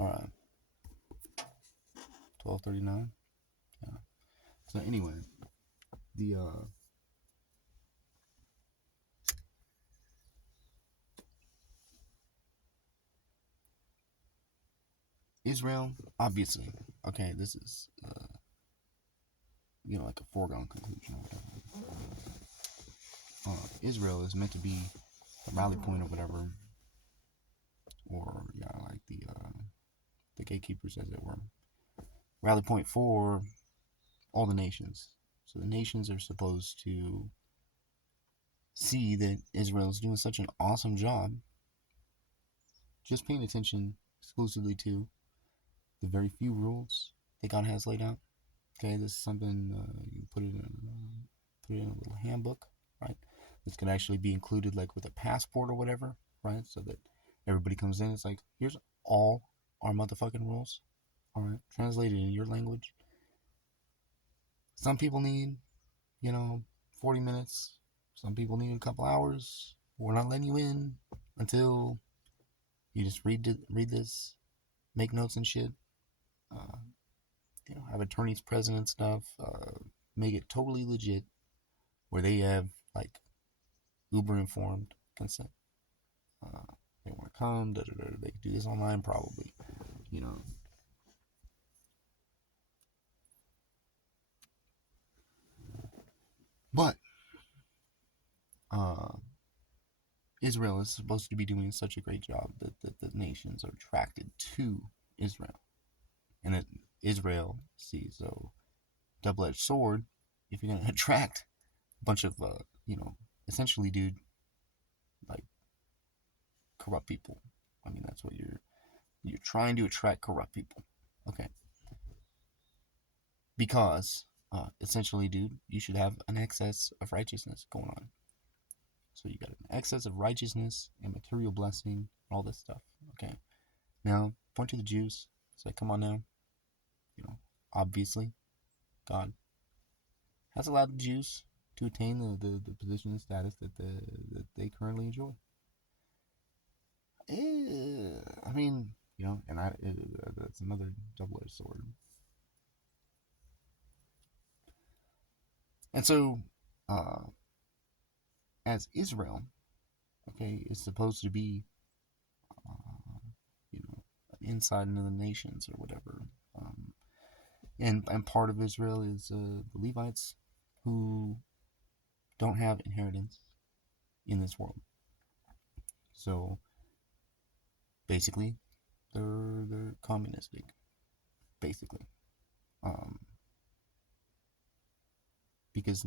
All right, 12:39. Yeah. So anyway, the Israel, obviously. Okay, this is like a foregone conclusion or whatever. Israel is meant to be the rally point or whatever, or yeah, like the gatekeepers, as it were, rally point for all the nations. So the nations are supposed to see that Israel is doing such an awesome job, just paying attention exclusively to the very few rules that God has laid out. Okay, this is something you put it in a little handbook, right? This could actually be included like with a passport or whatever, right? So that everybody comes in, it's like, here's all our motherfucking rules, all right, translated in your language. Some people need, 40 minutes. Some people need a couple hours. We're not letting you in until you just read this, make notes and shit. Uh, have attorneys present and stuff. Make it totally legit, where they have like uber informed consent. Uh, they want to come. They can do this online probably. You know, but uh, Israel is supposed to be doing such a great job that the nations are attracted to Israel, and that Israel sees a double-edged sword. If you're gonna attract a bunch of essentially, dude, like corrupt people. I mean, that's what you're trying to attract corrupt people. Okay, because essentially, dude, you should have an excess of righteousness going on. So you got an excess of righteousness and material blessing, all this stuff. Okay, now point to the Jews. Say, come on now, obviously, God has allowed the Jews to attain the position and status that they currently enjoy. I mean, that's another double-edged sword. And so, uh, as Israel, okay, is supposed to be, you know, inside into the nations or whatever. And part of Israel is the Levites, who don't have inheritance in this world. So basically, they're communistic, basically, um, because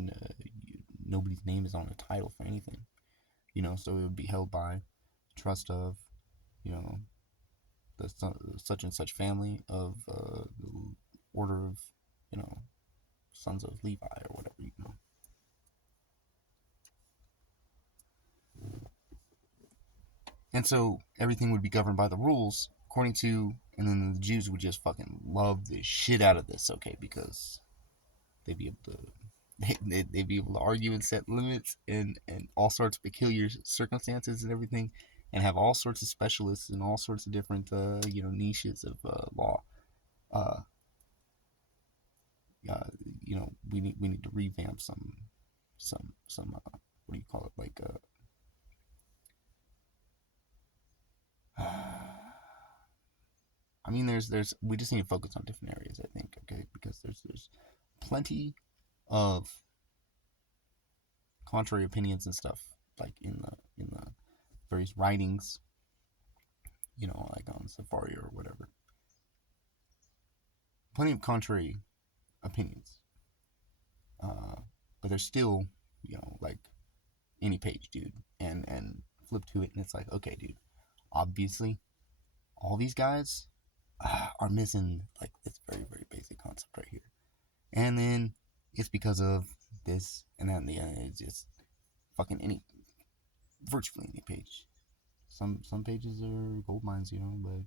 nobody's name is on a title for anything. So it would be held by trust of, you know, the such and such family of the order of, you know, sons of Levi or whatever. And so everything would be governed by the rules according to, and then the Jews would just fucking love the shit out of this, okay, because they'd be able to. They'd be able to argue and set limits and all sorts of peculiar circumstances and everything, and have all sorts of specialists and all sorts of different niches of law. Uh, we need to revamp some what do you call it, like I mean, there's we just need to focus on different areas, I think, okay, because there's plenty of contrary opinions and stuff, like in the various writings, like on Safari or whatever. Plenty of contrary opinions, uh, but there's still, like any page, dude, and flip to it, and it's like, okay, dude, obviously, all these guys are missing like this very very basic concept right here, and then it's because of this, and then the end it's just fucking virtually any page. Some pages are gold mines, but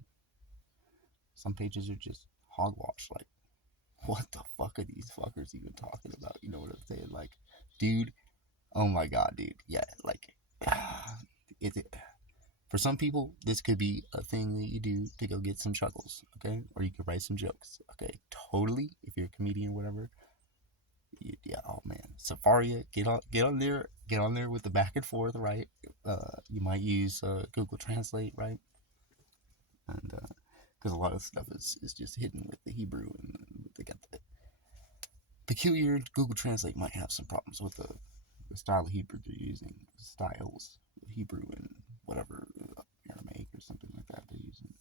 some pages are just hogwash. Like, what the fuck are these fuckers even talking about? You know what I'm saying? Like, dude, oh my god, dude, yeah, like, it For some people, this could be a thing that you do to go get some chuckles, okay? Or you could write some jokes, okay? Totally, if you're a comedian or whatever. Yeah, oh man, Safaria, get on there with the back and forth, right? You might use Google Translate, right? And because a lot of stuff is just hidden with the Hebrew, and they got the peculiar. Google Translate might have some problems with the style of Hebrew they're using, styles of Hebrew and whatever Aramaic or something like that they're using.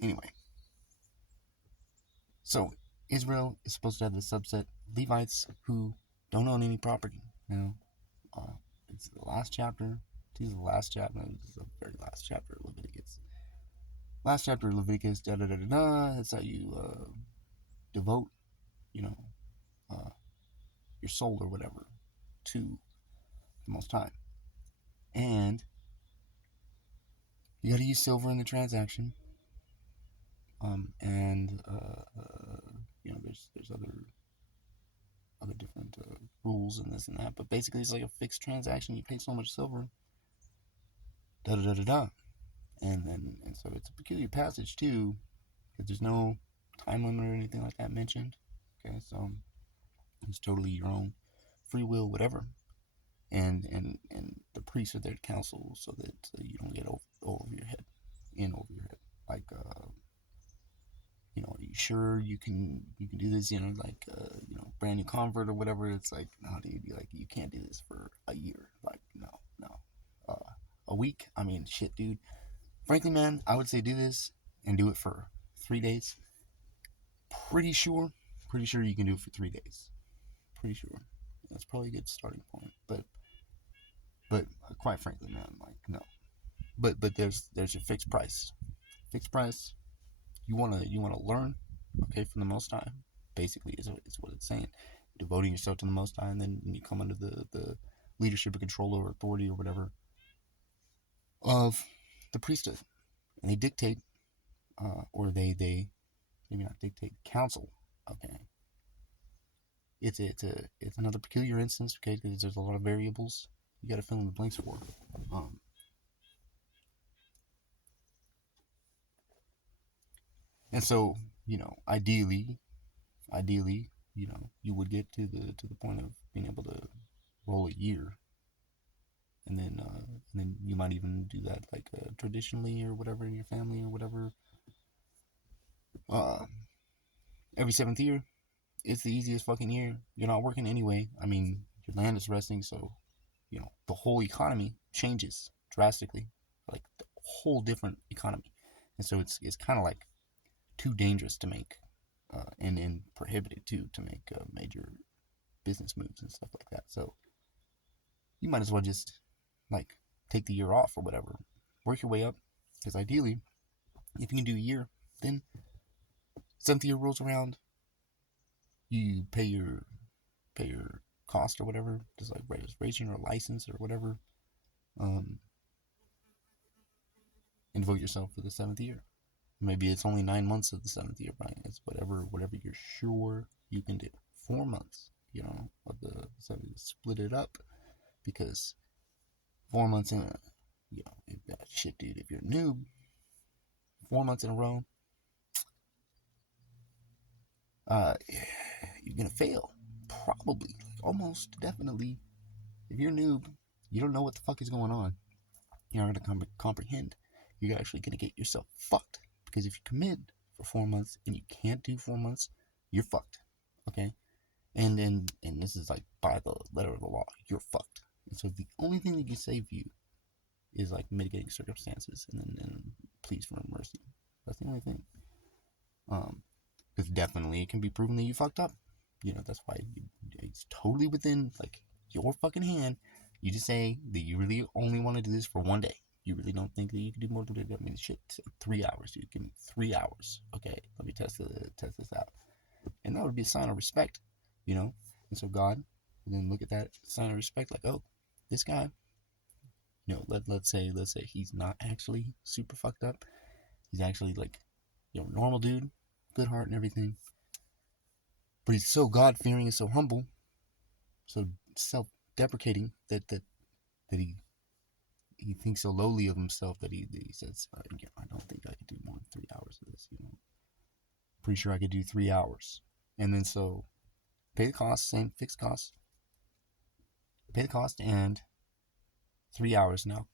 Anyway, so Israel is supposed to have this subset Levites who don't own any property. You know, it's the last chapter. This is the last chapter. This is the very last chapter of Leviticus. Last chapter of Leviticus. Da da da da da. That's how you devote, you know, your soul or whatever to the Most High, and you got to use silver in the transaction. And you know, there's other different rules and this and that, but basically it's like a fixed transaction. You pay so much silver, da da da da da, and so it's a peculiar passage too, because there's no time limit or anything like that mentioned. Okay, so it's totally your own free will, whatever. And the priests are there to counsel so that you don't get over your head, over your head, like you know, are you sure you can do this? You know, like you know, brand new convert or whatever. It's like, no, dude, like you can't do this for a year. Like, no. A week. I mean, shit, dude. Frankly, man, I would say do this and do it for 3 days. Pretty sure you can do it for 3 days. Pretty sure. That's probably a good starting point. But quite frankly, man, like no. But there's your fixed price. Fixed price. You wanna learn, okay, from the Most High. Basically, is what it's saying. Devoting yourself to the Most High, and then you come under the leadership or control or authority or whatever of the priesthood, and they dictate, or they maybe not dictate, counsel. Okay, it's another peculiar instance, okay, because there's a lot of variables you got to fill in the blanks for. And so, you know, ideally, you know, you would get to the point of being able to roll a year, and then you might even do that like traditionally or whatever in your family or whatever. Every 7th year, it's the easiest fucking year. You're not working anyway. I mean, your land is resting, so you know the whole economy changes drastically, like the whole different economy, and so it's kind of like too dangerous to make, and prohibited too to make major business moves and stuff like that. So you might as well just like take the year off or whatever, work your way up, because ideally, if you can do a year, then 7th year rolls around, you pay your cost or whatever, just like registration or license or whatever, and devote yourself for the 7th year. Maybe it's only 9 months of the 7th year, right? It's whatever you're sure you can do. 4 months, you know, of the 7th. Split it up, because 4 months in a, you know, shit, dude. If you're a noob, 4 months in a row, you're gonna fail. Probably, almost definitely. If you're a noob, you don't know what the fuck is going on. You're not gonna comprehend. You're actually gonna get yourself fucked, because if you commit for 4 months and you can't do 4 months, you're fucked. Okay, and this is like by the letter of the law, you're fucked. And so the only thing that can save you is like mitigating circumstances, and pleas for mercy. That's the only thing. Because definitely it can be proven that you fucked up. You know, that's why it's totally within like your fucking hand. You just say that you really only want to do this for 1 day. You really don't think that you can do more than that. I mean, shit, 3 hours, dude. Give me 3 hours. Okay, let me test this out, and that would be a sign of respect, you know. And so God would then look at that sign of respect, like, oh, this guy, you know, let's say he's not actually super fucked up. He's actually like, you know, normal dude, good heart and everything. But he's so God fearing and so humble, so self deprecating that that he thinks so lowly of himself that he says, I don't think I could do more than 3 hours of this. Pretty sure I could do 3 hours, and then so pay the cost, same fixed cost, pay the cost, and 3 hours now.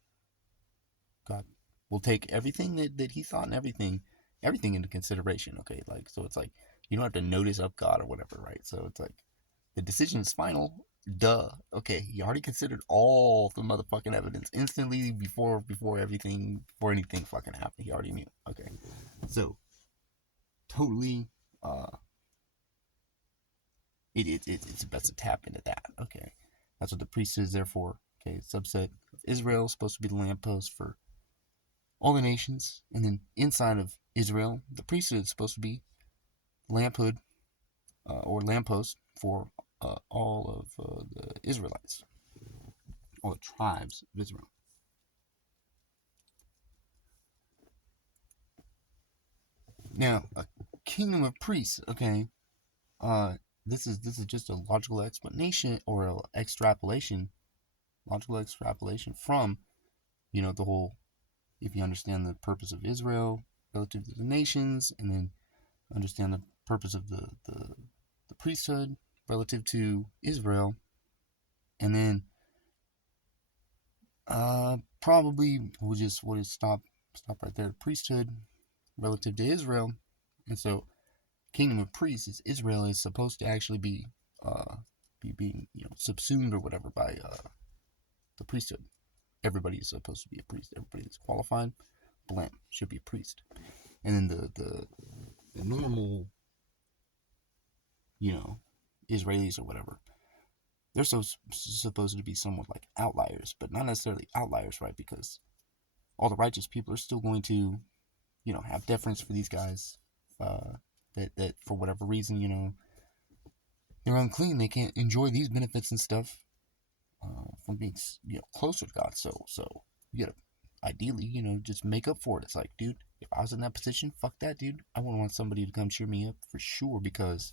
God will take everything that he thought and everything into consideration. Okay, like so it's like you don't have to notice up God or whatever, right? So it's like the decision is final. Duh. Okay, he already considered all the motherfucking evidence instantly before anything fucking happened. He already knew. Okay, so totally, it's best to tap into that. Okay, that's what the priesthood is there for. Okay, subset of Israel is supposed to be the lamppost for all the nations, and then inside of Israel, the priesthood is supposed to be lamphood or lamppost for all of the Israelites, all the tribes of Israel. Now, a kingdom of priests. Okay, this is just a logical explanation or a logical extrapolation from the whole. If you understand the purpose of Israel relative to the nations, and then understand the purpose of the priesthood relative to Israel, and then probably we'll just stop right there. The priesthood relative to Israel, and so kingdom of priests is Israel is supposed to actually be being subsumed or whatever by the priesthood. Everybody is supposed to be a priest. Everybody that's qualified, blam, should be a priest. And then the normal, Israelis or whatever, they're supposed to be somewhat like outliers, but not necessarily outliers, right? Because all the righteous people are still going to, have deference for these guys. That for whatever reason, they're unclean. They can't enjoy these benefits and stuff from being, closer to God. So you gotta ideally, just make up for it. It's like, dude, if I was in that position, fuck that, dude. I wouldn't want somebody to come cheer me up for sure because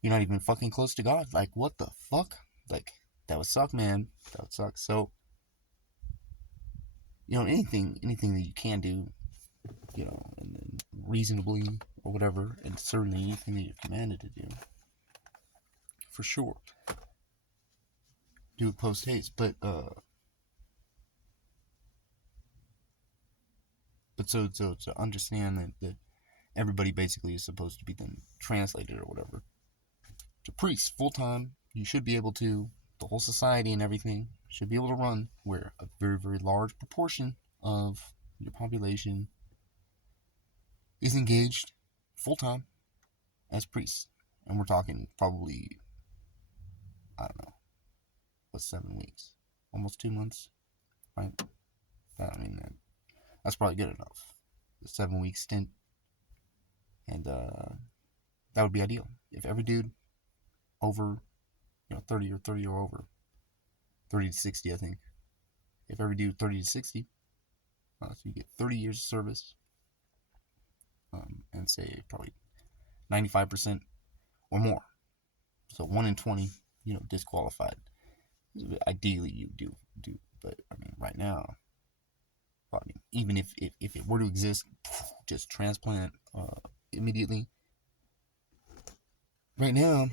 you're not even fucking close to God. Like, what the fuck? Like, that would suck, man. That would suck. So, anything that you can do, and reasonably or whatever, and certainly anything that you're commanded to do, for sure, do it post haste. But so to understand that everybody basically is supposed to be then translated or whatever to priests full time. You should be able to, the whole society and everything should be able to run where a very, very large proportion of your population is engaged full time as priests. And we're talking probably, I don't know, 7 weeks? Almost 2 months, right? That's probably good enough. A 7-week stint. And that would be ideal. If every dude over 30 or over 30 to 60, I think, if every dude 30 to 60, so you get 30 years of service, and say probably 95% or more, so 1 in 20 disqualified. Ideally you do, but right now, even if it were to exist, just transplant immediately. Right now,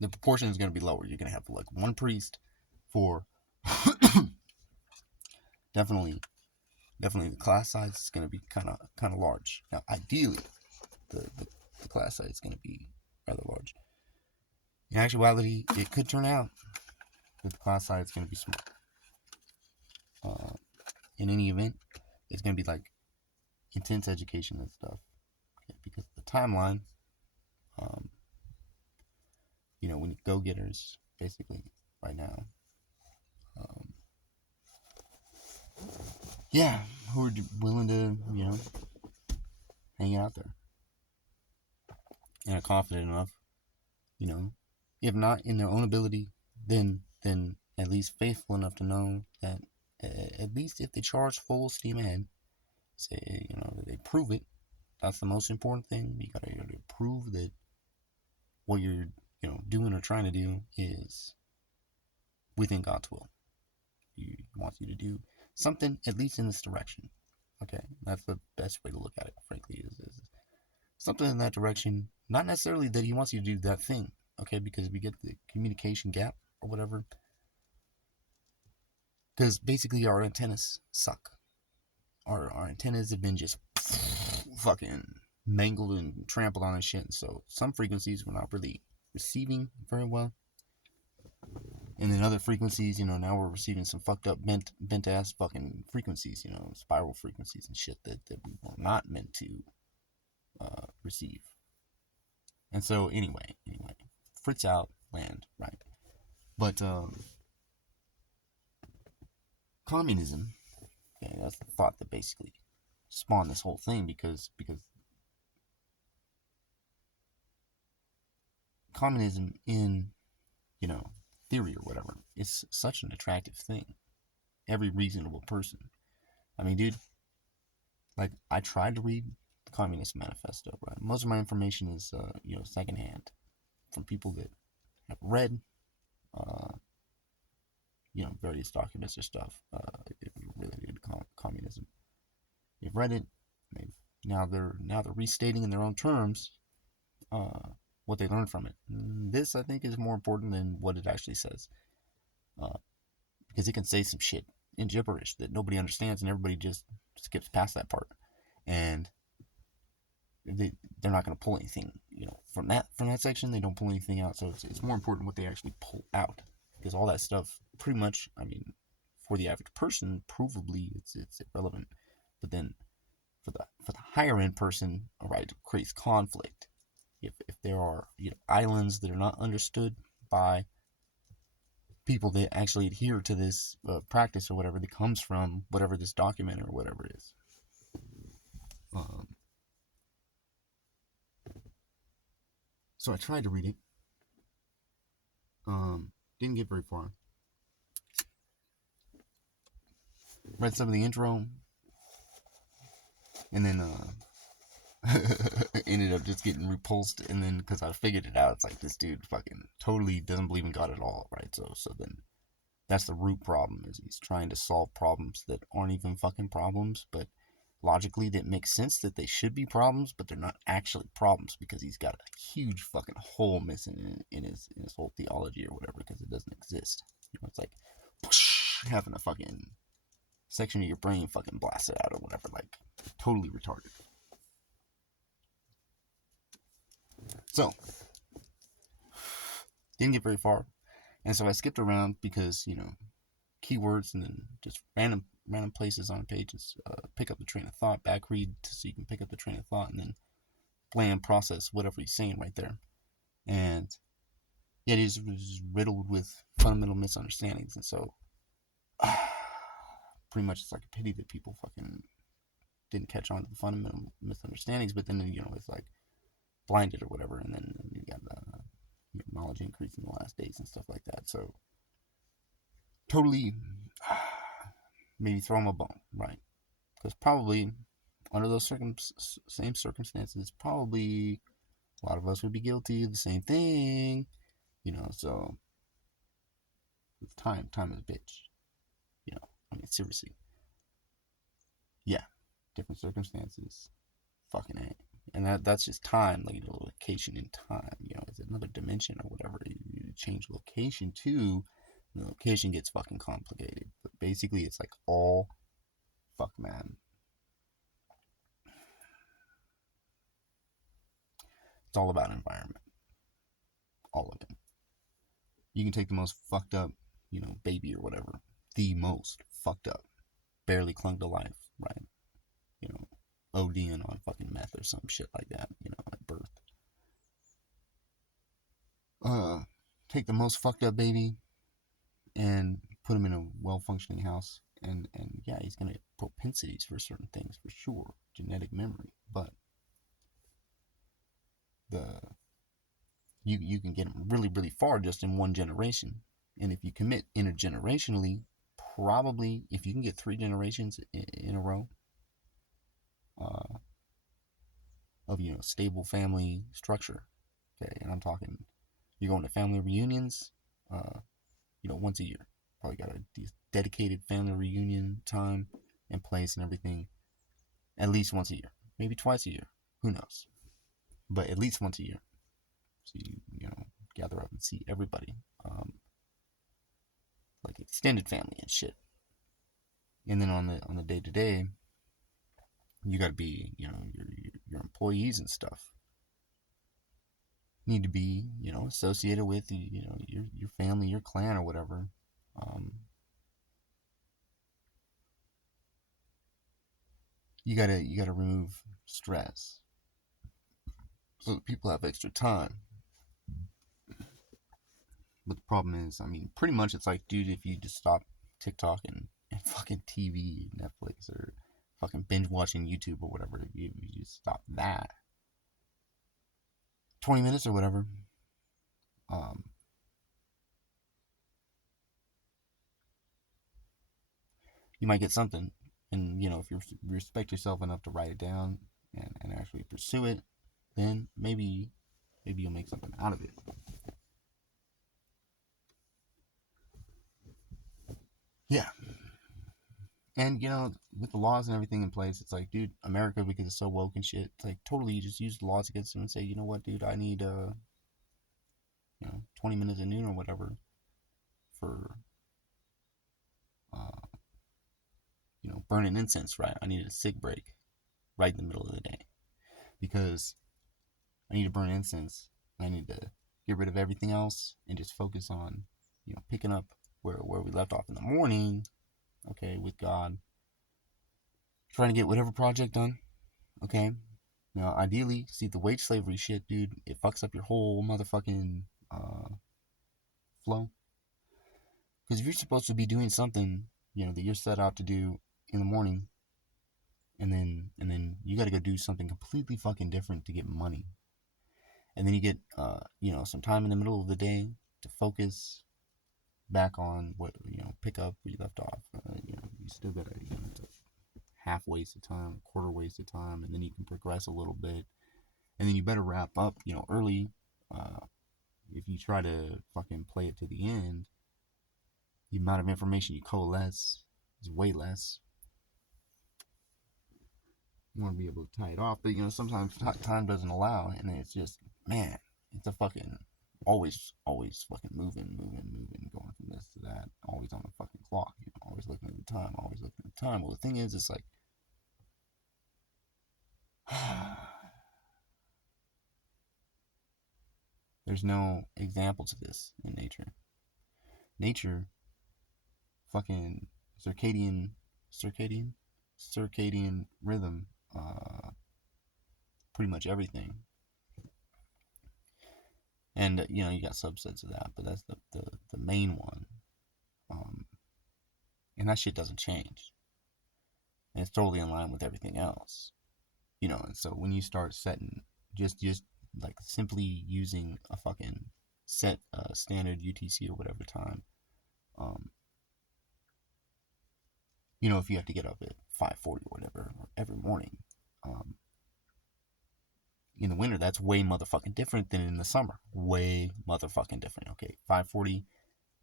the proportion is going to be lower. You're going to have like one priest for definitely the class size is going to be kind of large. Now, ideally, the class size is going to be rather large. In actuality, it could turn out that the class size is going to be small. In any event, it's going to be like intense education and stuff, because the timeline, when go-getters basically right now, who are willing to hang out there and are confident enough, if not in their own ability, then at least faithful enough to know that at least if they charge full steam ahead, say that they prove it. That's the most important thing. You gotta prove that what you're, doing or trying to do is within God's will. He wants you to do something at least in this direction. Okay, that's the best way to look at it. Frankly, is something in that direction. Not necessarily that he wants you to do that thing. Okay, because we get the communication gap or whatever. Because basically our antennas suck. Our antennas have been just fucking mangled and trampled on and shit. And so some frequencies we're not really receiving very well. And then other frequencies, now we're receiving some fucked up bent ass fucking frequencies, spiral frequencies and shit that we were not meant to receive. And so anyway, Fritz out, land, right? But communism, okay, that's the thought that basically spawned this whole thing because communism in, theory or whatever, is such an attractive thing. Every reasonable person. I mean, dude, like, I tried to read the Communist Manifesto, right? Most of my information is, secondhand from people that have read, various documents or stuff related to communism. They've read it. Now they're restating in their own terms what they learned from it. This, I think, is more important than what it actually says, because it can say some shit in gibberish that nobody understands, and everybody just skips past that part, and they're not going to pull anything, from that section. They don't pull anything out, so it's more important what they actually pull out, because all that stuff, pretty much, I mean, for the average person, provably it's irrelevant, but then for the higher end person, all right, it creates conflict. If there are islands that are not understood by people that actually adhere to this practice or whatever that comes from whatever this document or whatever it is. So I tried to read it. Didn't get very far. Read some of the intro, and then ended up just getting repulsed. And then because I figured it out, it's like, this dude fucking totally doesn't believe in God at all, right? So then that's the root problem, is he's trying to solve problems that aren't even fucking problems, but logically that makes sense that they should be problems, but they're not actually problems, because he's got a huge fucking hole missing in his whole theology or whatever, because it doesn't exist. It's like having a fucking section of your brain fucking blasted out or whatever, like totally retarded. So didn't get very far, and so I skipped around because keywords, and then just random places on pages. Pick up the train of thought, back read so you can pick up the train of thought, and then play and process whatever he's saying right there. And yet he's riddled with fundamental misunderstandings, and so pretty much it's like a pity that people fucking didn't catch on to the fundamental misunderstandings, but then it's like blinded or whatever, and then you got the knowledge increase in the last days and stuff like that. So totally maybe throw him a bone, right? Because probably under those same circumstances, probably a lot of us would be guilty of the same thing, so time is a bitch, I mean, seriously. Yeah, different circumstances, fucking A. And that's just time, like, location in time, it's another dimension or whatever. You change location too, the location gets fucking complicated. But basically, it's like all, fuck, man. It's all about environment. All of it. You can take the most fucked up, baby or whatever. The most fucked up. Barely clung to life, right? ODing on fucking meth or some shit like that, at birth. Take the most fucked up baby and put him in a well-functioning house, and yeah, he's gonna get propensities for certain things for sure, genetic memory, but you can get him really, really far just in one generation. And if you commit intergenerationally, probably if you can get 3 generations in a row of stable family structure, Okay, and I'm talking, you're going to family reunions, once a year. Probably got a dedicated family reunion time in place and everything, at least once a year, maybe twice a year. Who knows? But at least once a year, so you gather up and see everybody, like extended family and shit. And then on the day to day, you got to be, your employees and stuff need to be, associated with, your family, your clan or whatever. You gotta remove stress so that people have extra time. But the problem is, I mean, pretty much it's like, dude, if you just stop TikTok and fucking TV, Netflix, or fucking binge watching YouTube or whatever, if you just stop that, 20 minutes or whatever, um, you might get something. And, if you respect yourself enough to write it down and actually pursue it, then maybe you'll make something out of it. Yeah. And, with the laws and everything in place, it's like, dude, America, because it's so woke and shit, it's like, totally, you just use the laws against them and say, you know what, dude, I need, 20 minutes at noon or whatever for, uh, burning incense, right? I need a cig break right in the middle of the day because I need to burn incense. I need to get rid of everything else and just focus on, picking up where we left off in the morning, okay, with God, trying to get whatever project done, okay. Now, ideally, see the wage slavery shit, dude. It fucks up your whole motherfucking flow. Because if you're supposed to be doing something, that you're set out to do in the morning, and then you got to go do something completely fucking different to get money, and then you get some time in the middle of the day to focus back on what pick up where you left off. You still got to half waste of time, quarter waste of time, and then you can progress a little bit, and then you better wrap up early. If you try to fucking play it to the end, the amount of information you coalesce is way less. You want to be able to tie it off, but sometimes time doesn't allow, and it's just, man, it's a fucking always fucking moving, going from this to that, always on the fucking clock, always looking at the time, Well, the thing is, it's like, there's no example to this in nature. Nature, fucking circadian rhythm, pretty much everything. And you got subsets of that, but that's the main one. And that shit doesn't change. And it's totally in line with everything else. And so when you start setting just like simply using a fucking set standard UTC or whatever time, if you have to get up at 5:40 or whatever every morning, in the winter, that's way motherfucking different than in the summer. Way motherfucking different. Okay, 5:40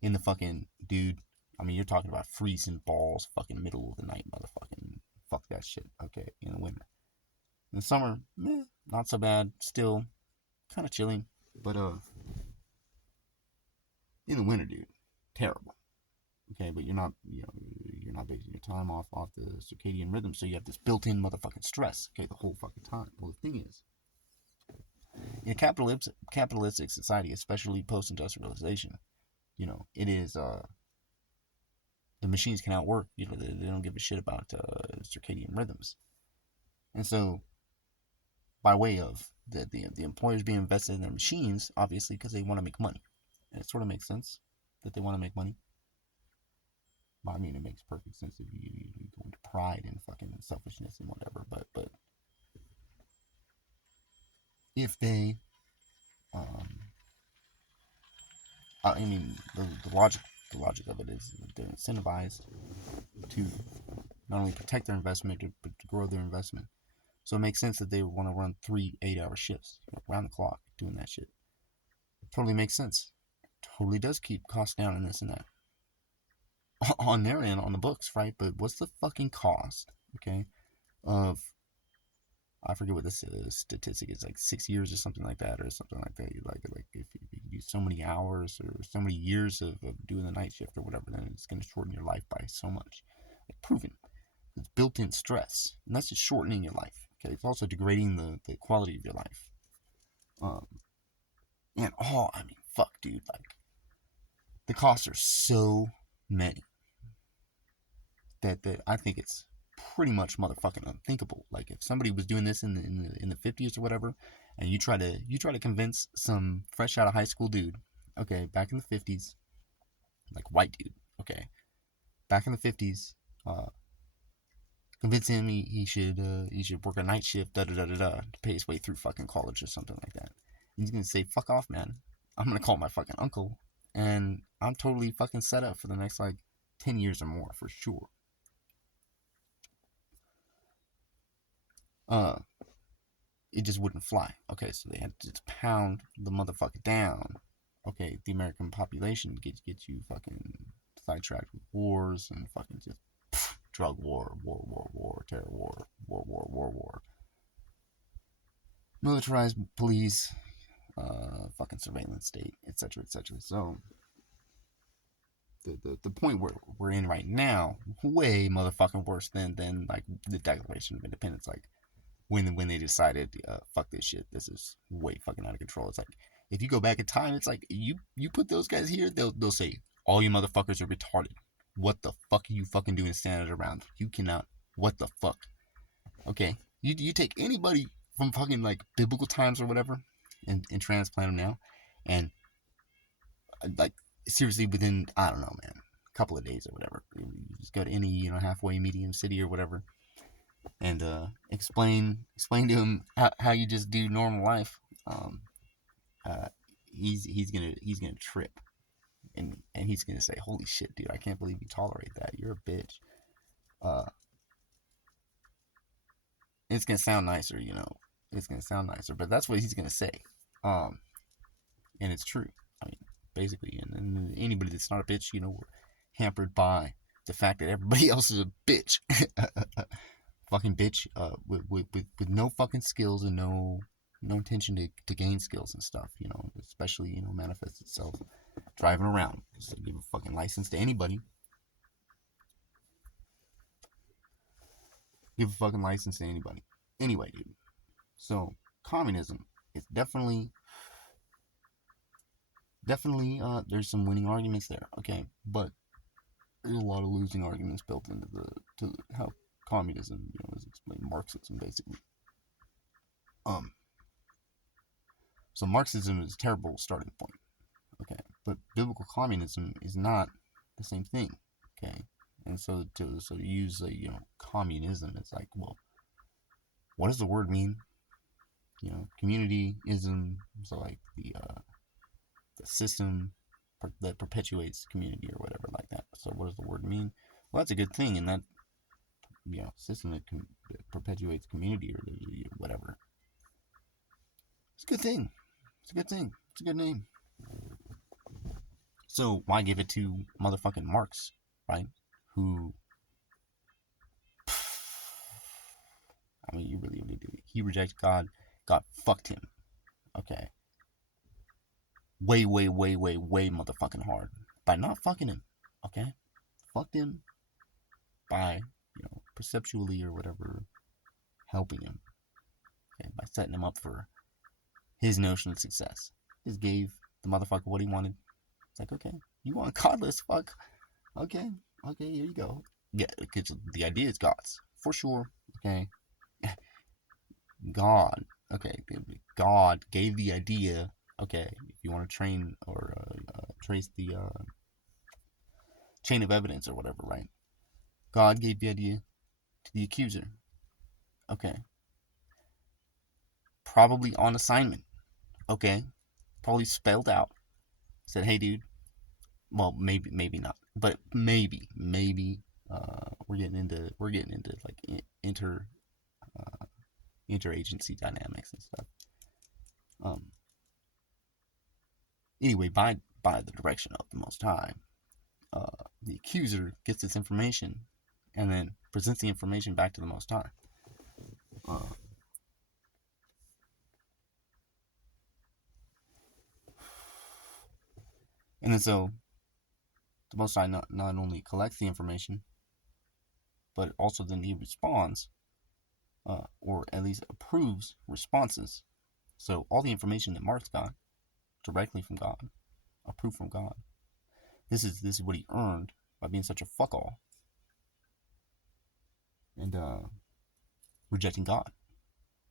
in the fucking, dude. I mean, you're talking about freezing balls, fucking middle of the night, motherfucking. Fuck that shit. Okay, in the winter. In the summer, not so bad. Still, kind of chilling. But in the winter, dude, terrible. Okay, but you're not basing your time off the circadian rhythm, so you have this built-in motherfucking stress. Okay, the whole fucking time. Well, the thing is, in a capitalistic society, especially post-industrialization, it is the machines can outwork. They don't give a shit about circadian rhythms, and so by way of the employers being invested in their machines, obviously because they want to make money, and it sort of makes sense that they want to make money. I mean, it makes perfect sense if you go into pride and fucking selfishness and whatever, but if they, I mean, the logic of it is they're incentivized to not only protect their investment but to grow their investment. So it makes sense that they want to run 3 8-hour shifts around the clock doing that shit. Totally makes sense. Totally does keep costs down and this and that. On their end, on the books, right? But what's the fucking cost, okay, of, I forget what this statistic is, like 6 years or something like that, or something like that. You like if you do so many hours or so many years of doing the night shift or whatever, then it's going to shorten your life by so much. Like, proven. It's built-in stress, and that's just shortening your life. Okay, it's also degrading the quality of your life. Um, and I mean, fuck, dude, like the costs are so many that I think it's pretty much motherfucking unthinkable. Like if somebody was doing this in the 50s or whatever, and you try to convince some fresh out of high school dude, okay, back in the 50s, like white dude, okay, back in the 50s, convince him he should work a night shift, da da da da da, to pay his way through fucking college or something like that. And he's gonna say, "Fuck off, man. I'm gonna call my fucking uncle, and I'm totally fucking set up for the next like 10 years or more for sure." Uh, it just wouldn't fly. Okay, so they had to just pound the motherfucker down. Okay, the American population gets you fucking sidetracked with wars and fucking just drug war, terror war, militarized police, fucking surveillance state, etc., etc. So the point where we're in right now, way motherfucking worse than like the Declaration of Independence. Like when they decided, fuck this shit, this is way fucking out of control. It's like if you go back in time, it's like you put those guys here, they'll say all you motherfuckers are retarded. What the fuck are you fucking doing standing around? You cannot. What the fuck? Okay, you take anybody from fucking like biblical times or whatever, and transplant them now, and like seriously within, I don't know, man, a couple of days or whatever, you just go to any halfway medium city or whatever, and explain to him how you just do normal life. Um, uh, he's gonna trip, and he's gonna say, "Holy shit, dude! I can't believe you tolerate that. You're a bitch." Uh, it's gonna sound nicer, It's gonna sound nicer, but that's what he's gonna say. Um, and it's true. I mean, basically, and anybody that's not a bitch, we're hampered by the fact that everybody else is a bitch. Fucking bitch, with no fucking skills and no intention to gain skills and stuff, especially, manifests itself driving around. Just give a fucking license to anybody. Give a fucking license to anybody. Anyway, dude. So, communism is definitely, there's some winning arguments there, okay? But there's a lot of losing arguments built into how communism, is explained, Marxism, basically. So Marxism is a terrible starting point, okay? But biblical communism is not the same thing, okay? And so to use communism, it's like, well, what does the word mean? Communityism, so like the system that perpetuates community or whatever like that. So what does the word mean? Well, that's a good thing, and that system that perpetuates community or whatever. It's a good thing. It's a good thing. It's a good name. So why give it to motherfucking Marx, right? Who, I mean, you really do. He rejected God. God fucked him. Okay. Way, way, way, way, way motherfucking hard by not fucking him. Okay. Fucked him by, perceptually or whatever, helping him. Okay, by setting him up for his notion of success. Just gave the motherfucker what he wanted. It's like, okay, you want godless, fuck. Okay, here you go. Yeah, because the idea is God's. For sure, okay. God, okay, God gave the idea, okay, if you want to train or trace the chain of evidence or whatever, right? God gave the idea to the accuser, okay. Probably on assignment, okay. Probably spelled out. Said, hey, dude, well, maybe not, but maybe, we're getting into like uh, interagency dynamics and stuff. Um, Anyway, by the direction of the Most High, the accuser gets this information and then presents the information back to the Most High. And then so the Most High not only collects the information, but also then he responds, or at least approves responses. So all the information that marks God directly from God, approved from God. This is what he earned by being such a fuck all and rejecting God.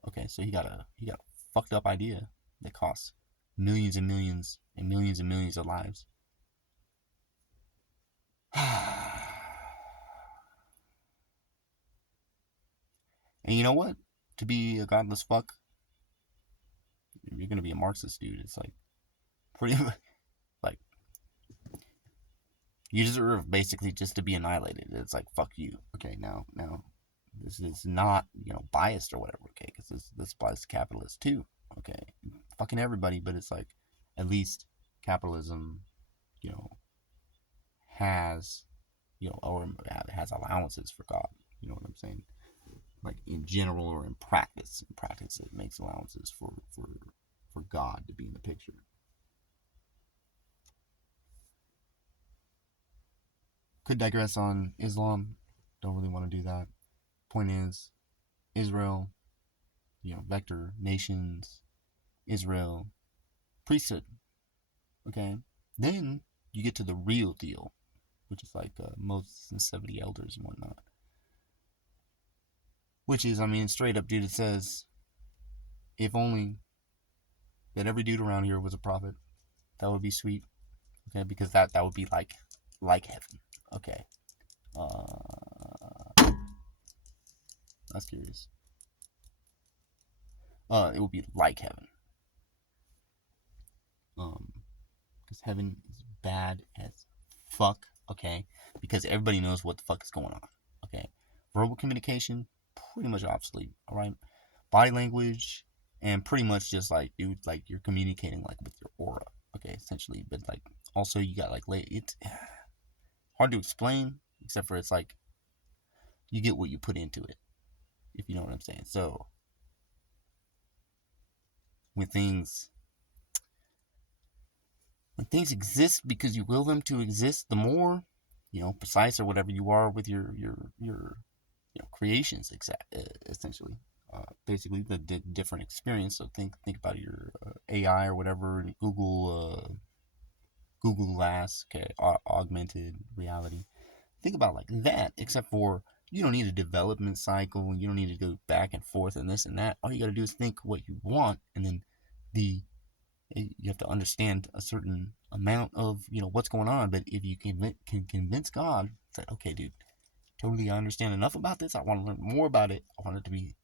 Okay, so he got a fucked up idea that costs millions and millions and millions and millions of lives. And you know what? To be a godless fuck, you're gonna be a Marxist, dude. It's like pretty like you deserve basically just to be annihilated. It's like fuck you. Okay, now this is not biased or whatever. Okay, because this applies to capitalists too. Okay, fucking everybody, but it's like at least capitalism, has or has allowances for God. You know what I'm saying? Like in general or in practice. In practice, it makes allowances for God to be in the picture. Could digress on Islam. Don't really want to do that. Point is, Israel, vector, nations, Israel, priesthood. Okay? Then you get to the real deal, which is like Moses and 70 elders and whatnot. Which is, straight up, dude, it says, if only that every dude around here was a prophet, that would be sweet. Okay? Because that would be like heaven. Okay. That's curious. It would be like heaven. Because heaven is bad as fuck, okay? Because everybody knows what the fuck is going on, okay? Verbal communication, pretty much obsolete, alright? Body language, and pretty much just like, dude, like you're communicating like with your aura, okay, essentially. But like, also you got like, it's hard to explain, except for it's like, you get what you put into it, if you know what I'm saying. So, when things exist because you will them to exist, the more precise or whatever you are with your creations, essentially, basically the different experience. So think about your AI or whatever, Google Glass, okay, augmented reality. Think about like that, except for you don't need a development cycle. You don't need to go back and forth and this and that. All you got to do is think what you want, and then the you have to understand a certain amount of what's going on. But if you can convince God that, okay, dude, totally I understand enough about this, I want to learn more about it, I want it to be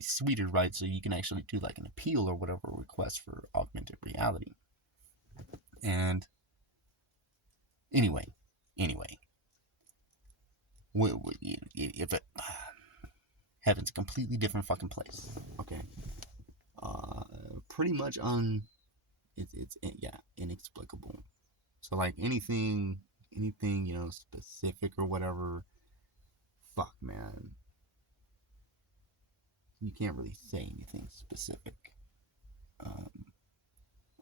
sweeter, right? So you can actually do like an appeal or whatever request for augmented reality. And anyway, if it, heaven's a completely different fucking place, okay, pretty much it's inexplicable. So like anything specific or whatever, fuck man, you can't really say anything specific, um,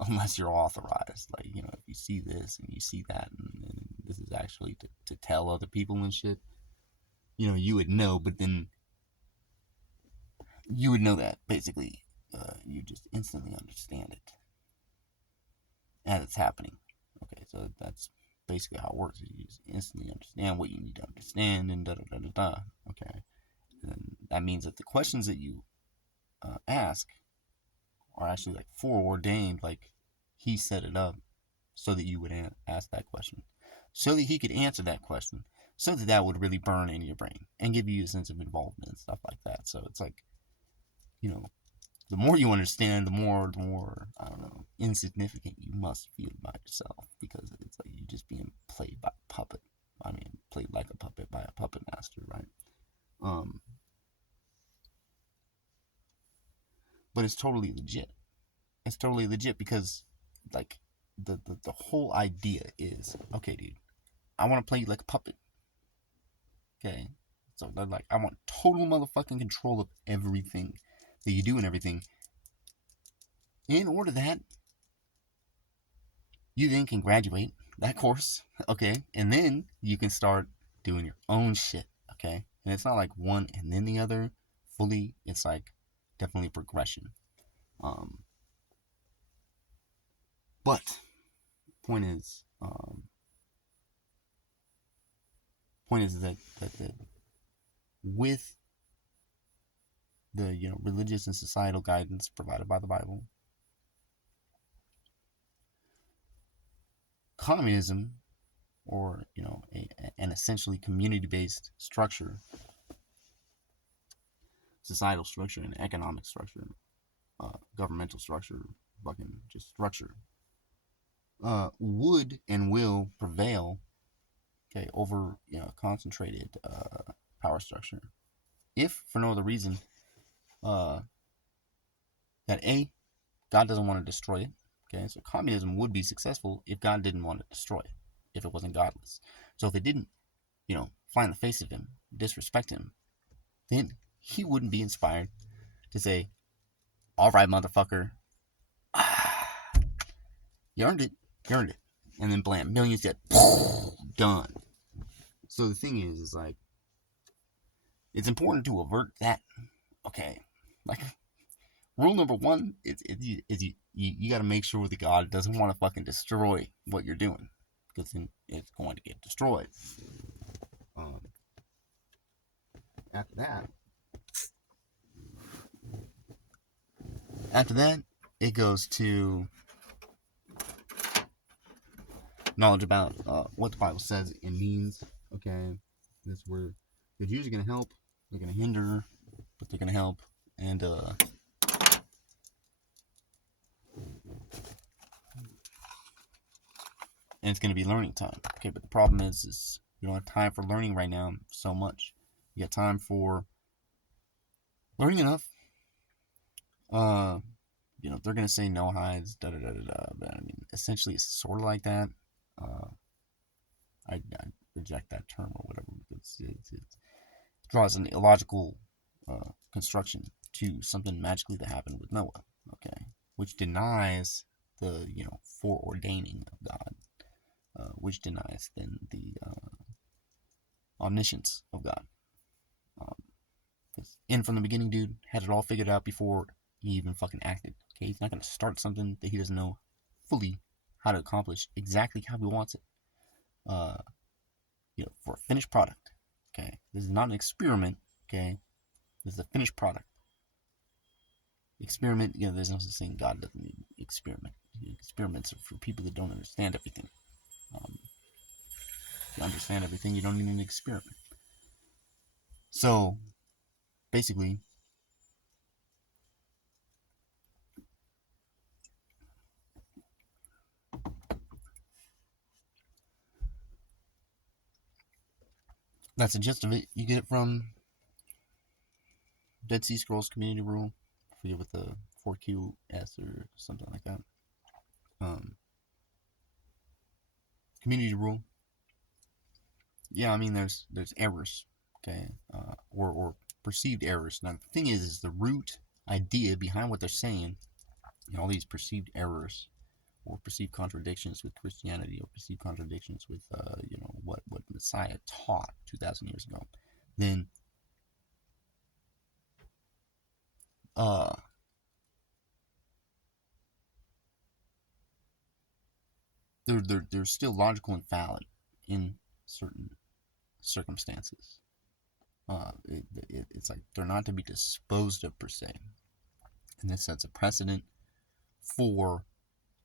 unless you're authorized. Like if you see this and you see that, and this is actually to tell other people and shit, you would know. But then you would know that basically, you just instantly understand it as it's happening. Okay, so that's basically how it works. You just instantly understand what you need to understand, and da da da da da. Okay, and that means that the questions that you ask are actually like foreordained. Like he set it up so that you would ask that question, so that he could answer that question, so that that would really burn in your brain and give you a sense of involvement and stuff like that. So it's like, the more you understand, the more I don't know, insignificant you must feel by yourself, because it's like you're just being played by a puppet. Played like a puppet by a puppet master, right? Um, but it's totally legit. It's totally legit because, like, the whole idea is, okay, dude, I want to play you like a puppet. Okay, so they're like, I want total motherfucking control of everything that you do and everything. In order that you then can graduate that course, okay, and then you can start doing your own shit, okay. And it's not like one and then the other fully. It's like definitely progression. But point is, that with the religious and societal guidance provided by the Bible, communism, or an essentially community-based structure, societal structure, and economic structure, governmental structure, fucking just structure, would and will prevail, okay, over concentrated power structure, if for no other reason that God doesn't want to destroy it. Okay, so communism would be successful if God didn't want to destroy it, if it wasn't godless. So if it didn't, fly in the face of him, disrespect him, then he wouldn't be inspired to say, "All right, motherfucker, you earned it, and then blam, millions get done. So the thing is like, it's important to avert that. Okay, like rule number one is you got to make sure that God doesn't want to fucking destroy what you're doing, because then it's going to get destroyed. After that, it goes to knowledge about what the Bible says it means. Okay, that's where the Jews are going to help. They're going to hinder, but they're going to help. And it's going to be learning time. Okay, but the problem is you don't have time for learning right now so much. You got time for learning enough. They're going to say no hides, da da da da da. But I mean, essentially, it's sort of like that. I reject that term or whatever, because it draws an illogical construction to something magically that happened with Noah, okay, which denies the foreordaining of God, which denies then the omniscience of God. In from the beginning, dude had it all figured out before he even fucking acted. Okay, he's not gonna start something that he doesn't know fully how to accomplish exactly how he wants it. For a finished product. Okay, this is not an experiment. Okay, this is a finished product. Experiment, there's no such thing. God doesn't need experiment. Experiments are for people that don't understand everything. If you understand everything, you don't need an experiment. So, basically, that's the gist of it. You get it from Dead Sea Scrolls Community Rule. I forget what the 4QS or something like that. Community Rule. Yeah, I mean, there's errors, okay, or perceived errors. Now, the thing is the root idea behind what they're saying, all these perceived errors or perceived contradictions with Christianity, or perceived contradictions with, what Messiah taught 2,000 years ago, then they're still logical and valid in certain circumstances. It's like they're not to be disposed of per se, and this sets a precedent for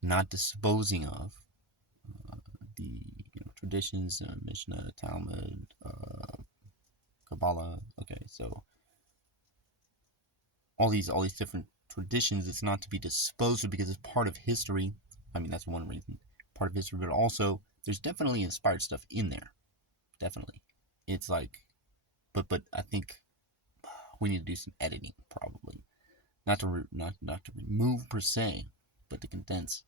not disposing of the traditions, Mishnah, Talmud, Kabbalah. Okay, so all these different traditions, it's not to be disposed of because it's part of history. I mean, that's one reason, part of history, but also there's definitely inspired stuff in there. Definitely, it's like, but I think we need to do some editing, probably, not to remove per se, but to condense,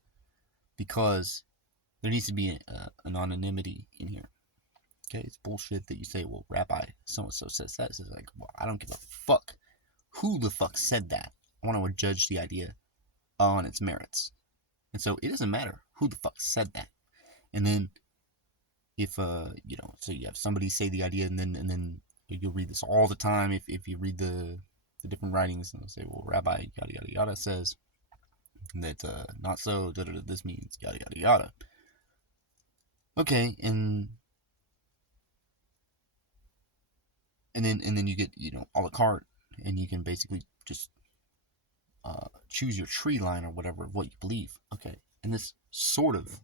because there needs to be an anonymity in here. Okay, it's bullshit that you say, well, Rabbi so-and-so says that. It's like, well, I don't give a fuck who the fuck said that. I want to judge the idea on its merits. And so it doesn't matter who the fuck said that. And then if so you have somebody say the idea, and then you'll read this all the time if you read the different writings, and they'll say, well, Rabbi yada yada yada says that not so, this means yada yada yada. Okay, and then you get a la carte, and you can basically just choose your tree line or whatever of what you believe. Okay, and this sort of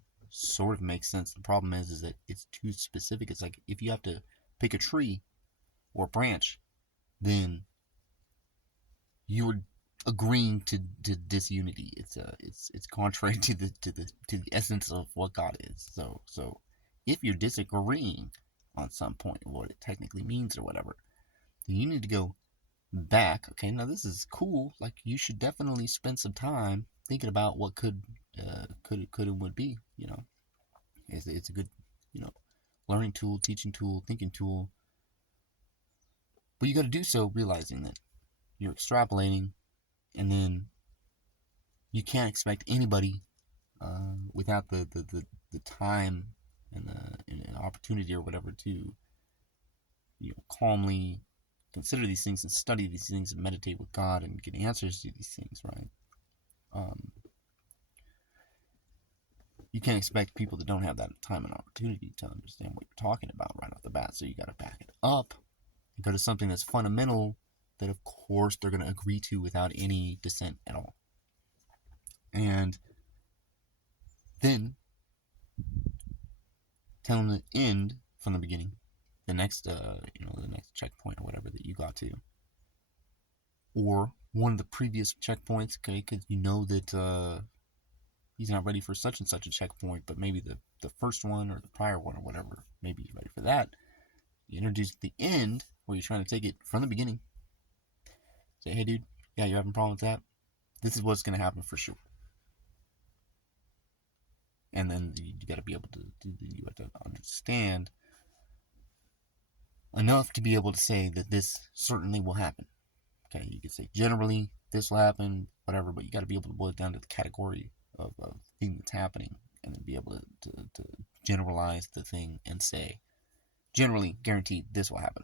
makes sense. The problem is that it's too specific. It's like if you have to pick a tree or a branch, then you're agreeing to disunity. It's contrary to the essence of what God is. So if you're disagreeing on some point what it technically means or whatever, then you need to go back. Okay, now this is cool. Like, you should definitely spend some time thinking about what could and would be. It's a good learning tool, teaching tool, thinking tool. But you got to do so realizing that you're extrapolating, and then you can't expect anybody without the time and an opportunity or whatever to calmly consider these things and study these things and meditate with God and get answers to these things, right? You can't expect people that don't have that time and opportunity to understand what you're talking about right off the bat. So you got to back it up and go to something that's fundamental that, of course, they're going to agree to without any dissent at all. And then tell them to end from the beginning, the next checkpoint or whatever that you got to, or one of the previous checkpoints, okay, because you know that he's not ready for such and such a checkpoint, but maybe the first one or the prior one or whatever, maybe he's ready for that. You introduce the end where you're trying to take it from the beginning. Say, hey, dude, yeah, you're having a problem with that? This is what's going to happen for sure. And then you got to be able to you have to understand enough to be able to say that this certainly will happen. Okay, you could say generally this will happen, whatever, but you got to be able to boil it down to the category of thing that's happening, and then be able to generalize the thing and say, generally guaranteed this will happen.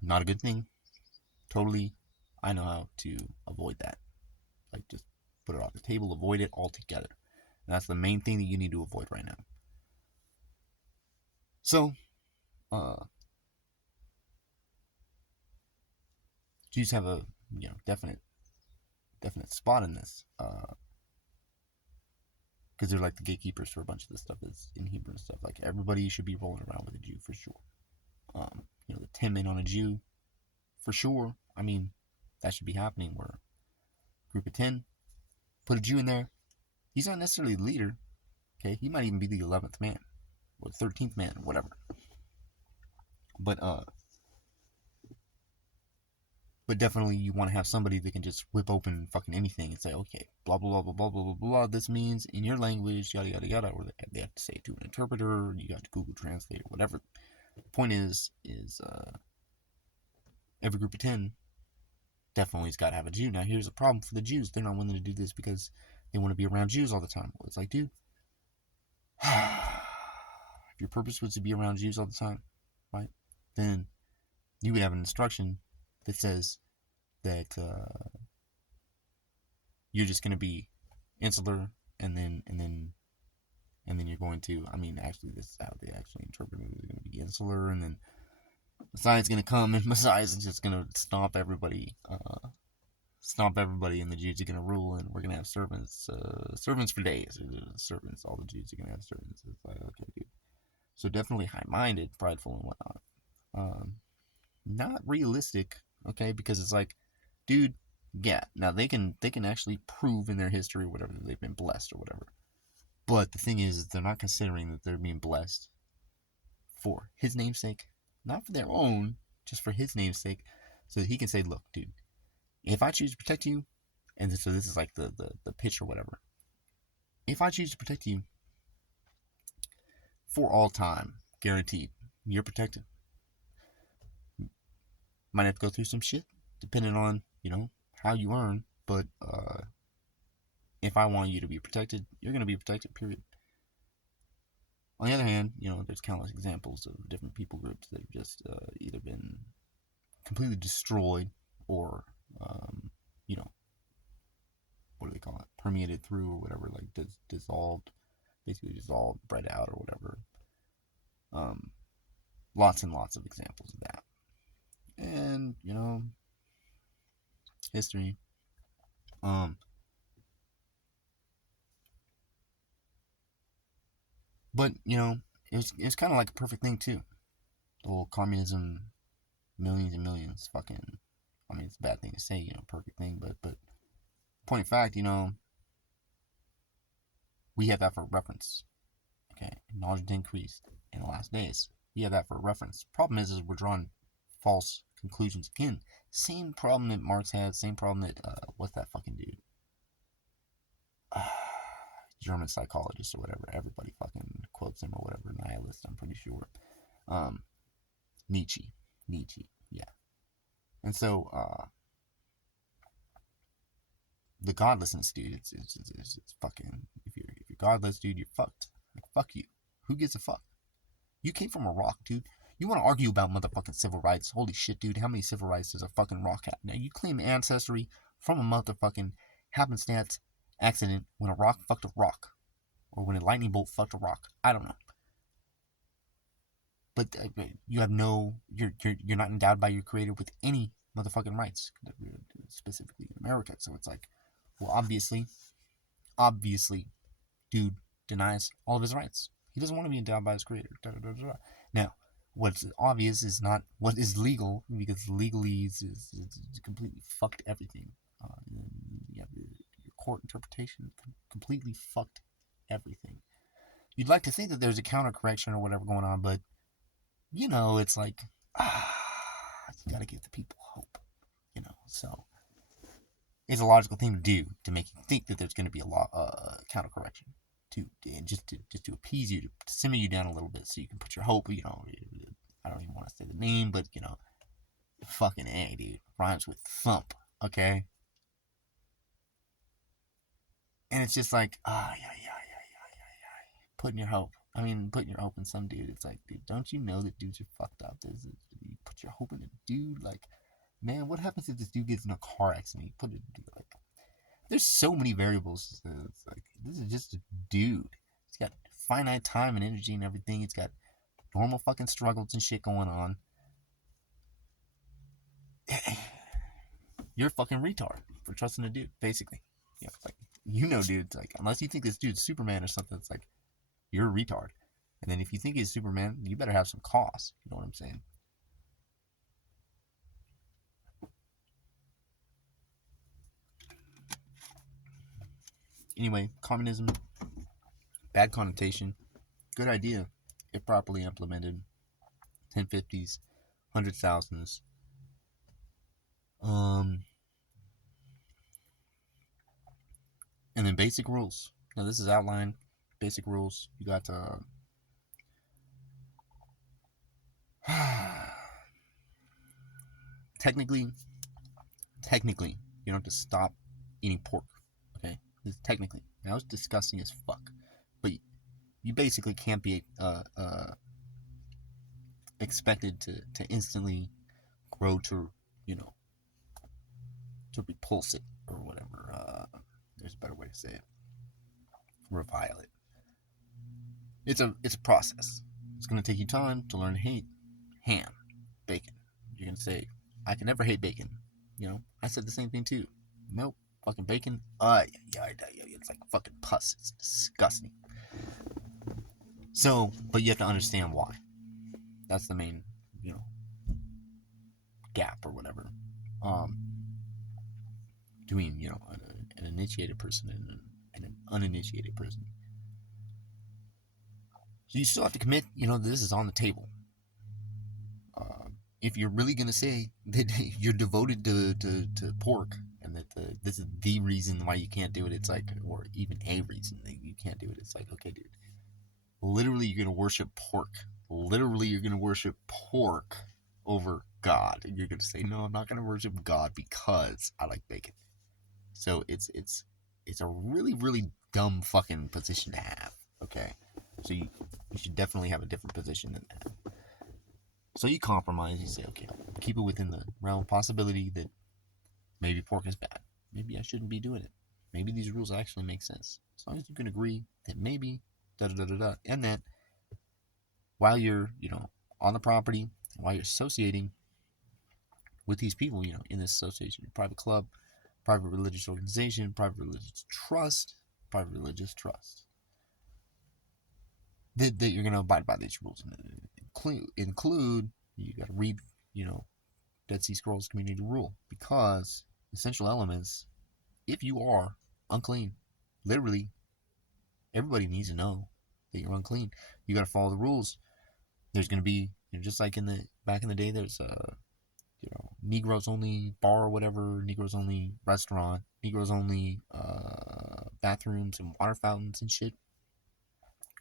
Not a good thing. Totally, I know how to avoid that. Like, just put it off the table, avoid it altogether. And that's the main thing that you need to avoid right now. So, Jews have a definite spot in this, because they're like the gatekeepers for a bunch of this stuff that's in Hebrew and stuff. Like, everybody should be rolling around with a Jew for sure. The 10 men on a Jew, for sure. I mean, that should be happening. Where a group of 10, put a Jew in there. He's not necessarily the leader. Okay, he might even be the 11th man or the 13th man, whatever. But definitely you want to have somebody that can just whip open fucking anything and say, okay, blah, blah, blah, blah, blah, blah, blah, this means in your language, yada, yada, yada, or they have to say it to an interpreter, you got to Google Translate or whatever. The point is every group of 10 definitely has got to have a Jew. Now, here's the problem for the Jews. They're not willing to do this because they want to be around Jews all the time. Well, it's like, dude, if your purpose was to be around Jews all the time, right, then you would have an instruction that says that you're just going to be insular, and then you're going to, actually, this is how they actually interpret it. You're going to be insular, and then Messiah's going to come, and Messiah's just going to stomp everybody, and the Jews are going to rule, and we're going to have servants for days. Servants, all the Jews are going to have servants. It's like, okay, dude. So definitely high-minded, prideful, and whatnot. Not realistic, okay, because it's like, dude, yeah, now they can actually prove in their history whatever that they've been blessed or whatever. But the thing is, they're not considering that they're being blessed for his namesake, not for their own, just for his namesake, so that he can say, look, dude, if I choose to protect you, and so this is like the pitch or whatever. If I choose to protect you, for all time, guaranteed. You're protected. Might have to go through some shit, depending on, how you earn, but if I want you to be protected, you're going to be protected, period. On the other hand, there's countless examples of different people groups that have just either been completely destroyed or, what do they call it? Permeated through or whatever, like dissolved, basically dissolved, bred out or whatever. Lots and lots of examples of that. And, history. But, it was kind of like a perfect thing, too. The whole communism, millions and millions, fucking, I mean, it's a bad thing to say, perfect thing, but point of fact, we have that for reference. Okay, knowledge increased in the last days. We have that for reference. Problem is we're drawing false conclusions again. Same problem that Marx had. Same problem that what's that fucking dude? German psychologist or whatever. Everybody fucking quotes him or whatever. Nihilist, I'm pretty sure. Nietzsche, yeah. And so the godlessness, dude. It's fucking. If you're godless, dude, you're fucked. Like, fuck you. Who gives a fuck? You came from a rock, dude. You want to argue about motherfucking civil rights? Holy shit, dude. How many civil rights does a fucking rock have? Now, you claim ancestry from a motherfucking happenstance accident when a rock fucked a rock. Or when a lightning bolt fucked a rock. I don't know. But you have no... You're not endowed by your creator with any motherfucking rights. Specifically in America. So it's like... Well, obviously, dude denies all of his rights. He doesn't want to be endowed by his creator. Now, what's obvious is not what is legal, because legalese is completely fucked everything. You have your court interpretation completely fucked everything. You'd like to think that there's a counter correction or whatever going on, but it's like you gotta give the people hope. So it's a logical thing to do to make you think that there's going to be a counter correction, just to appease you, to simmer you down a little bit, so you can put your hope. I don't even want to say the name, but fucking A, dude, rhymes with thump, okay? And it's just like putting your hope. I mean, putting your hope in some dude. It's like, dude, don't you know that dudes are fucked up? You put your hope in a dude, like. Man, what happens if this dude gets in a car accident? You put it like, there's so many variables. It's like, this is just a dude. He's got finite time and energy and everything. He's got normal fucking struggles and shit going on. You're a fucking retard for trusting a dude, basically. It's like, dude. It's like, unless you think this dude's Superman or something, it's like, you're a retard. And then if you think he's Superman, you better have some cause. You know what I'm saying? Anyway, communism, bad connotation, good idea if properly implemented. 1050s, 100,000s. And then basic rules. Now this is outlined. Basic rules. You got technically, you don't have to stop eating pork. Okay, this is technically. Now it's disgusting as fuck, but you basically can't be expected to instantly grow to to repulse it or whatever. There's a better way to say it. Revile it. It's a process. It's gonna take you time to learn to hate ham, bacon. You're gonna say, I can never hate bacon. I said the same thing too. Nope, fucking bacon. It's like fucking pus. It's disgusting. So, but you have to understand why. That's the main, gap or whatever. Between an initiated person and an uninitiated person. So you still have to commit. This is on the table. If you're really gonna say that you're devoted to pork and that this is the reason why you can't do it, it's like, or even a reason that you can't do it, it's like, okay, dude, Literally, you're going to worship pork. Literally, you're going to worship pork over God. And you're going to say, no, I'm not going to worship God because I like bacon. So it's a really, really dumb fucking position to have. Okay? So you should definitely have a different position than that. So you compromise. You say, okay, I'll keep it within the realm of possibility that maybe pork is bad. Maybe I shouldn't be doing it. Maybe these rules actually make sense. As long as you can agree that maybe da-da-da-da-da, and that while you're, on the property, while you're associating with these people, in this association, your private club, private religious organization, private religious trust, that you're going to abide by these rules. Include you got to read, Dead Sea Scrolls community rule, because essential elements, if you are unclean, literally, everybody needs to know that you're unclean. You got to follow the rules. There's going to be, just like back in the day, there's a, Negroes only bar or whatever, Negroes only restaurant, Negroes only bathrooms and water fountains and shit.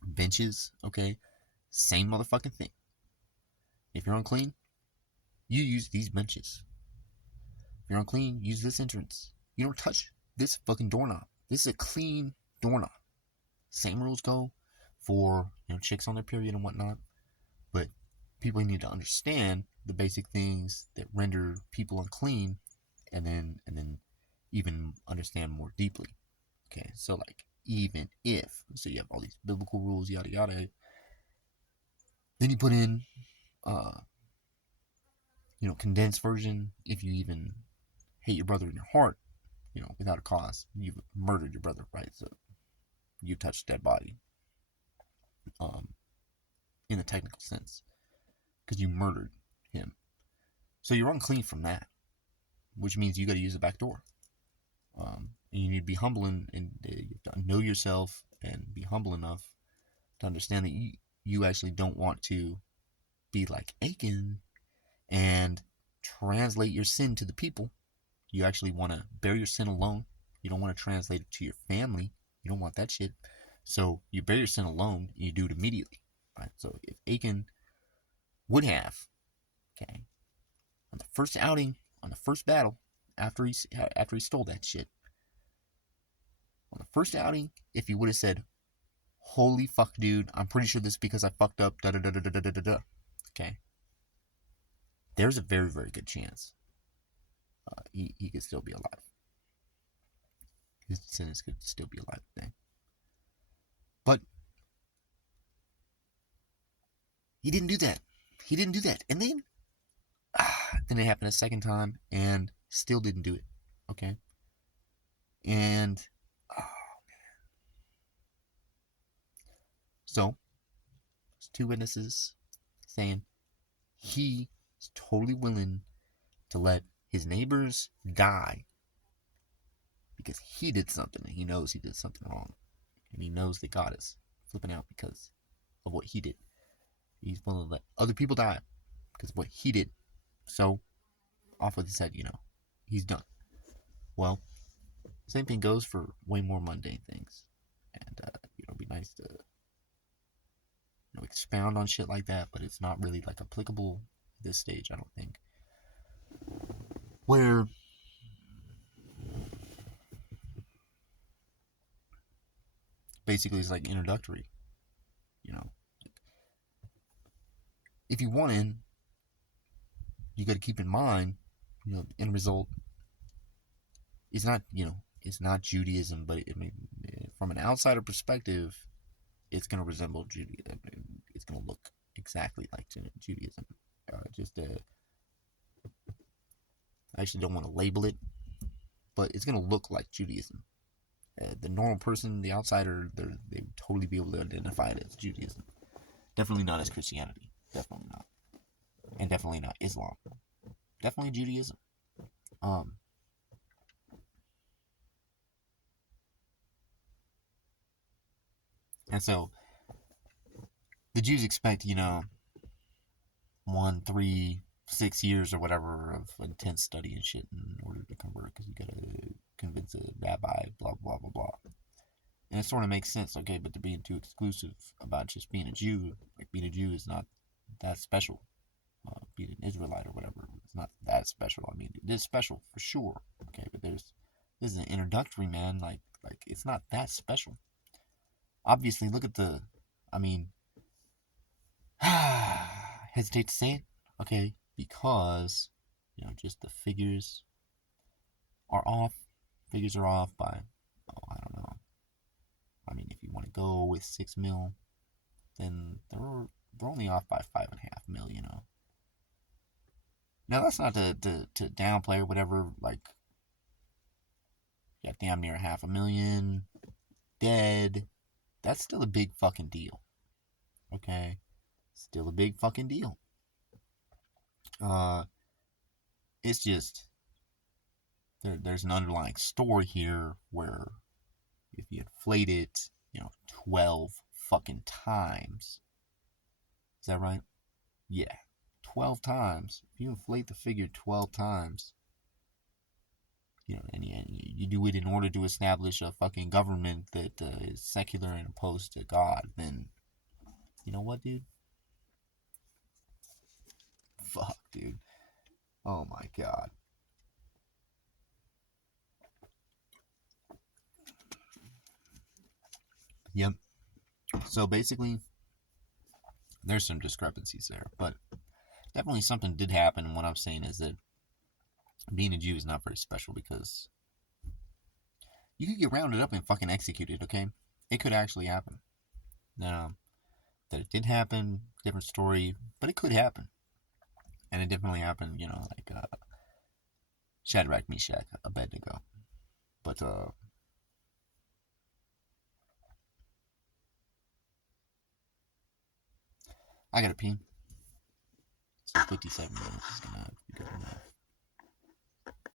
Benches, okay? Same motherfucking thing. If you're unclean, you use these benches. If you're unclean, use this entrance. You don't touch this fucking doorknob. This is a clean doorknob. Same rules go for, chicks on their period and whatnot. But people need to understand the basic things that render people unclean, and then even understand more deeply. Okay, so like, even if, so you have all these biblical rules, yada yada, then you put in condensed version. If you even hate your brother in your heart, without a cause, you've murdered your brother, right? So you touched dead body, in the technical sense, because you murdered him. So you're unclean from that, which means you got to use the back door. And you need to be humble, and you have to know yourself and be humble enough to understand that you actually don't want to be like Achan and translate your sin to the people. You actually want to bear your sin alone. You don't want to translate it to your family. You don't want that shit. So you bear your sin alone, and you do it immediately. Right? So if Achan would have, okay, on the first outing, on the first battle, after he stole that shit, on the first outing, if he would have said, holy fuck, dude, I'm pretty sure this is because I fucked up, da da da da da da da da, okay, there's a very, very good chance he could still be alive. His descendants could still be alive today. But he didn't do that. And then it happened a second time and still didn't do it. Okay? And, oh, man. So, there's two witnesses saying he is totally willing to let his neighbors die because he did something, and he knows he did something wrong. And he knows that God is flipping out because of what he did. He's willing to let other people die because of what he did. So, off with his head, he's done. Well, same thing goes for way more mundane things. And, it'd be nice to, expound on shit like that, but it's not really, like, applicable at this stage, I don't think. Where basically it's like introductory, if you want in, you got to keep in mind, the end result is not, it's not Judaism, but from an outsider perspective, it's going to resemble Judaism. It's going to look exactly like Judaism. I actually don't want to label it, but it's going to look like Judaism. The normal person, the outsider, they would totally be able to identify it as Judaism. Definitely not as Christianity. Definitely not. And definitely not Islam. Definitely Judaism. And so, the Jews expect, 1, 3, 6 years or whatever of intense study and shit in order to convert, because you gotta convince a rabbi, blah, blah, blah, blah. And it sort of makes sense, okay, but they're being too exclusive about just being a Jew. Like, being a Jew is not that special. Being an Israelite or whatever, it's not that special. I mean, it is special for sure, okay, but this is an introductory, man. Like it's not that special. Obviously, look at the, I mean, hesitate to say it, okay, because, just the figures are off. Figures are off by, oh, I don't know. I mean, if you want to go with 6 mil, then they're only off by 5.5 mil, Now, that's not to downplay or whatever, like, you got damn near 500,000 dead. That's still a big fucking deal, okay? Still a big fucking deal. It's just, there's an underlying story here where if you inflate it, 12 fucking times. Is that right? Yeah. 12 times. If you inflate the figure 12 times, and you do it in order to establish a fucking government that is secular and opposed to God, then you know what, dude? Fuck, dude. Oh my god. Yep. So basically, there's some discrepancies there, but definitely something did happen. And what I'm saying is that being a Jew is not very special because you could get rounded up and fucking executed, okay? It could actually happen. That it did happen, different story, but it could happen. And it definitely happened, like Shadrach, Meshach, Abednego. But I gotta pee. So 57 minutes is gonna